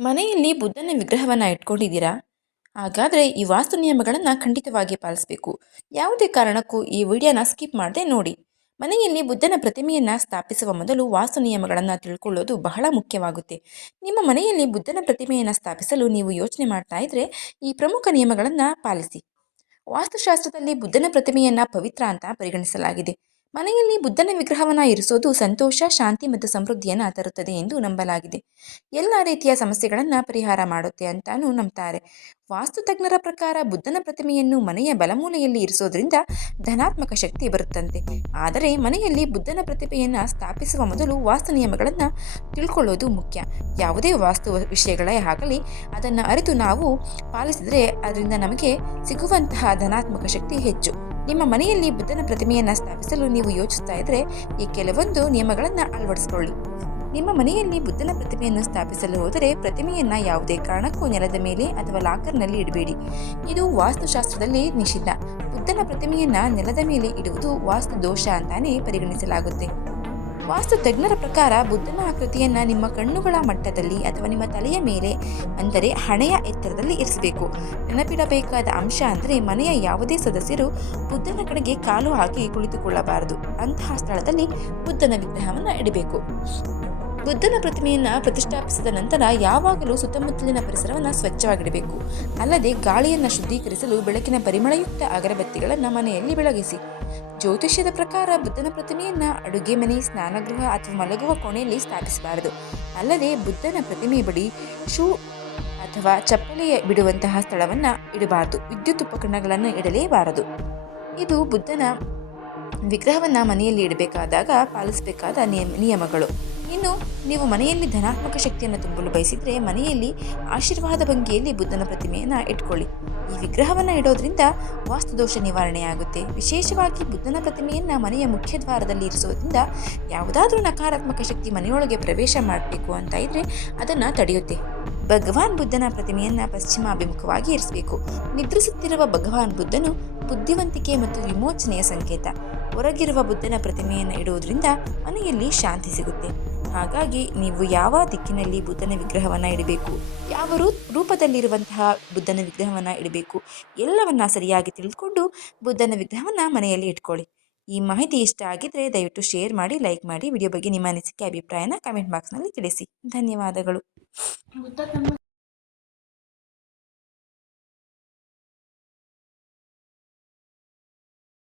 ಮನೆಯಲ್ಲಿ ಬುದ್ಧನ ವಿಗ್ರಹವನ್ನು ಇಟ್ಕೊಂಡಿದ್ದೀರಾ? ಹಾಗಾದರೆ ಈ ವಾಸ್ತು ನಿಯಮಗಳನ್ನು ಖಂಡಿತವಾಗಿ ಪಾಲಿಸಬೇಕು. ಯಾವುದೇ ಕಾರಣಕ್ಕೂ ಈ ವಿಡಿಯೋನ ಸ್ಕಿಪ್ ಮಾಡದೆ ನೋಡಿ. ಮನೆಯಲ್ಲಿ ಬುದ್ಧನ ಪ್ರತಿಮೆಯನ್ನು ಸ್ಥಾಪಿಸುವ ಮೊದಲು ವಾಸ್ತು ನಿಯಮಗಳನ್ನು ತಿಳ್ಕೊಳ್ಳೋದು ಬಹಳ ಮುಖ್ಯವಾಗುತ್ತೆ. ನಿಮ್ಮ ಮನೆಯಲ್ಲಿ ಬುದ್ಧನ ಪ್ರತಿಮೆಯನ್ನು ಸ್ಥಾಪಿಸಲು ನೀವು ಯೋಚನೆ ಮಾಡ್ತಾ ಇದ್ರೆ ಈ ಪ್ರಮುಖ ನಿಯಮಗಳನ್ನು ಪಾಲಿಸಿ. ವಾಸ್ತುಶಾಸ್ತ್ರದಲ್ಲಿ ಬುದ್ಧನ ಪ್ರತಿಮೆಯನ್ನು ಪವಿತ್ರ ಅಂತ ಪರಿಗಣಿಸಲಾಗಿದೆ. ಮನೆಯಲ್ಲಿ ಬುದ್ಧನ ವಿಗ್ರಹವನ್ನು ಇರಿಸೋದು ಸಂತೋಷ, ಶಾಂತಿ ಮತ್ತು ಸಮೃದ್ಧಿಯನ್ನು ತರುತ್ತದೆ ಎಂದು ನಂಬಲಾಗಿದೆ. ಎಲ್ಲ ರೀತಿಯ ಸಮಸ್ಯೆಗಳನ್ನು ಪರಿಹಾರ ಮಾಡುತ್ತೆ ಅಂತಾನೂ ನಂಬ್ತಾರೆ. ವಾಸ್ತು ತಜ್ಞರ ಪ್ರಕಾರ ಬುದ್ಧನ ಪ್ರತಿಮೆಯನ್ನು ಮನೆಯ ಬಲಮೂಲೆಯಲ್ಲಿ ಇರಿಸೋದ್ರಿಂದ ಧನಾತ್ಮಕ ಶಕ್ತಿ ಬರುತ್ತಂತೆ. ಆದರೆ ಮನೆಯಲ್ಲಿ ಬುದ್ಧನ ಪ್ರತಿಮೆಯನ್ನು ಸ್ಥಾಪಿಸುವ ಮೊದಲು ವಾಸ್ತು ನಿಯಮಗಳನ್ನು ತಿಳ್ಕೊಳ್ಳೋದು ಮುಖ್ಯ. ಯಾವುದೇ ವಾಸ್ತು ವಿಷಯಗಳೇ ಆಗಲಿ, ಅದನ್ನು ಅರಿತು ನಾವು ಪಾಲಿಸಿದರೆ ಅದರಿಂದ ನಮಗೆ ಸಿಗುವಂತಹ ಧನಾತ್ಮಕ ಶಕ್ತಿ ಹೆಚ್ಚು. ನಿಮ್ಮ ಮನೆಯಲ್ಲಿ ಬುದ್ಧನ ಪ್ರತಿಮೆಯನ್ನು ಸ್ಥಾಪಿಸಲು ನೀವು ಯೋಚಿಸ್ತಾ ಇದ್ದರೆ ಈ ಕೆಲವೊಂದು ನಿಯಮಗಳನ್ನು ಅಳವಡಿಸಿಕೊಳ್ಳಿ. ನಿಮ್ಮ ಮನೆಯಲ್ಲಿ ಬುದ್ಧನ ಪ್ರತಿಮೆಯನ್ನು ಸ್ಥಾಪಿಸಲು ಹೋದರೆ ಪ್ರತಿಮೆಯನ್ನು ಯಾವುದೇ ಕಾರಣಕ್ಕೂ ನೆಲದ ಮೇಲೆ ಅಥವಾ ಲಾಕರ್ನಲ್ಲಿ ಇಡಬೇಡಿ. ಇದು ವಾಸ್ತುಶಾಸ್ತ್ರದಲ್ಲಿ ನಿಷಿದ್ಧ. ಬುದ್ಧನ ಪ್ರತಿಮೆಯನ್ನು ನೆಲದ ಮೇಲೆ ಇಡುವುದು ವಾಸ್ತು ದೋಷ ಅಂತಾನೆ ಪರಿಗಣಿಸಲಾಗುತ್ತೆ. ವಾಸ್ತು ತಜ್ಞರ ಪ್ರಕಾರ ಬುದ್ಧನ ಆಕೃತಿಯನ್ನು ನಿಮ್ಮ ಕಣ್ಣುಗಳ ಮಟ್ಟದಲ್ಲಿ ಅಥವಾ ನಿಮ್ಮ ತಲೆಯ ಮೇಲೆ, ಅಂದರೆ ಹಣೆಯ ಎತ್ತರದಲ್ಲಿ ಇರಿಸಬೇಕು. ನೆನಪಿಡಬೇಕಾದ ಅಂಶ ಅಂದರೆ ಮನೆಯ ಯಾವುದೇ ಸದಸ್ಯರು ಬುದ್ಧನ ಕಡೆಗೆ ಕಾಲು ಹಾಕಿ ಕುಳಿತುಕೊಳ್ಳಬಾರದು. ಅಂತಹ ಸ್ಥಳದಲ್ಲಿ ಬುದ್ಧನ ವಿಗ್ರಹವನ್ನು ಇಡಬೇಕು. ಬುದ್ಧನ ಪ್ರತಿಮೆಯನ್ನು ಪ್ರತಿಷ್ಠಾಪಿಸಿದ ನಂತರ ಯಾವಾಗಲೂ ಸುತ್ತಮುತ್ತಲಿನ ಪರಿಸರವನ್ನು ಸ್ವಚ್ಛವಾಗಿಡಬೇಕು. ಅಲ್ಲದೆ ಗಾಳಿಯನ್ನು ಶುದ್ಧೀಕರಿಸಲು ಬೆಳಕಿನ ಪರಿಮಳಯುಕ್ತ ಅಗರಬತ್ತಿಗಳನ್ನು ಮನೆಯಲ್ಲಿ ಬೆಳಗಿಸಿ. ಜ್ಯೋತಿಷ್ಯದ ಪ್ರಕಾರ ಬುದ್ಧನ ಪ್ರತಿಮೆಯನ್ನು ಅಡುಗೆ ಮನೆ, ಸ್ನಾನಗೃಹ ಅಥವಾ ಮಲಗುವ ಕೋಣೆಯಲ್ಲಿ ಸ್ಥಾಪಿಸಬಾರದು. ಅಲ್ಲದೆ ಬುದ್ಧನ ಪ್ರತಿಮೆ ಬಳಿ ಶೂ ಅಥವಾ ಚಪ್ಪಲಿ ಬಿಡುವಂತಹ ಸ್ಥಳವನ್ನು ಇಡಬಾರದು. ವಿದ್ಯುತ್ ಉಪಕರಣಗಳನ್ನು ಇಡಲೇಬಾರದು. ಇದು ಬುದ್ಧನ ವಿಗ್ರಹವನ್ನು ಮನೆಯಲ್ಲಿ ಇಡಬೇಕಾದಾಗ ಪಾಲಿಸಬೇಕಾದ ನಿಯಮ ನಿಯಮಗಳು ಇನ್ನು ನೀವು ಮನೆಯಲ್ಲಿ ಧನಾತ್ಮಕ ಶಕ್ತಿಯನ್ನು ತುಂಬಲು ಬಯಸಿದರೆ ಮನೆಯಲ್ಲಿ ಆಶೀರ್ವಾದ ಭಂಗಿಯಲ್ಲಿ ಬುದ್ಧನ ಪ್ರತಿಮೆಯನ್ನು ಇಟ್ಕೊಳ್ಳಿ. ಈ ವಿಗ್ರಹವನ್ನು ಇಡೋದ್ರಿಂದ ವಾಸ್ತುದೋಷ ನಿವಾರಣೆಯಾಗುತ್ತೆ. ವಿಶೇಷವಾಗಿ ಬುದ್ಧನ ಪ್ರತಿಮೆಯನ್ನು ಮನೆಯ ಮುಖ್ಯ ದ್ವಾರದಲ್ಲಿ ಇರಿಸೋದ್ರಿಂದ ಯಾವುದಾದ್ರೂ ನಕಾರಾತ್ಮಕ ಶಕ್ತಿ ಮನೆಯೊಳಗೆ ಪ್ರವೇಶ ಮಾಡಬೇಕು ಅಂತ ಇದ್ರೆ ಅದನ್ನು ತಡೆಯುತ್ತೆ. ಭಗವಾನ್ ಬುದ್ಧನ ಪ್ರತಿಮೆಯನ್ನು ಪಶ್ಚಿಮಾಭಿಮುಖವಾಗಿ ಇರಿಸಬೇಕು. ನಿದ್ರಿಸುತ್ತಿರುವ ಭಗವಾನ್ ಬುದ್ಧನು ಬುದ್ಧಿವಂತಿಕೆ ಮತ್ತು ವಿಮೋಚನೆಯ ಸಂಕೇತ. ಹೊರಗಿರುವ ಬುದ್ಧನ ಪ್ರತಿಮೆಯನ್ನು ಇಡುವುದರಿಂದ ಮನೆಯಲ್ಲಿ ಶಾಂತಿ ಸಿಗುತ್ತೆ. ಹಾಗಾಗಿ ನೀವು ಯಾವ ದಿಕ್ಕಿನಲ್ಲಿ ಬುದ್ಧನ ವಿಗ್ರಹವನ್ನು ಇಡಬೇಕು? ಯಾವ ರೂ, ರೂಪದಲ್ಲಿರುವಂತಹ ಬುದ್ಧನ ವಿಗ್ರಹವನ್ನು ಇಡಬೇಕು? ಎಲ್ಲವನ್ನ ಸರಿಯಾಗಿ ತಿಳಿದುಕೊಂಡು ಬುದ್ಧನ ವಿಗ್ರಹವನ್ನು ಮನೆಯಲ್ಲಿ ಇಟ್ಕೊಳ್ಳಿ. ಈ ಮಾಹಿತಿ ಇಷ್ಟ ಆಗಿದ್ರೆ ದಯವಿಟ್ಟು ಶೇರ್ ಮಾಡಿ, ಲೈಕ್ ಮಾಡಿ, ವಿಡಿಯೋ ಬಗ್ಗೆ ನಿಮ್ಮ ಅನಿಸಿಕೆ, ಅಭಿಪ್ರಾಯನ ಕಮೆಂಟ್ ಬಾಕ್ಸ್ನಲ್ಲಿ ತಿಳಿಸಿ. ಧನ್ಯವಾದಗಳು.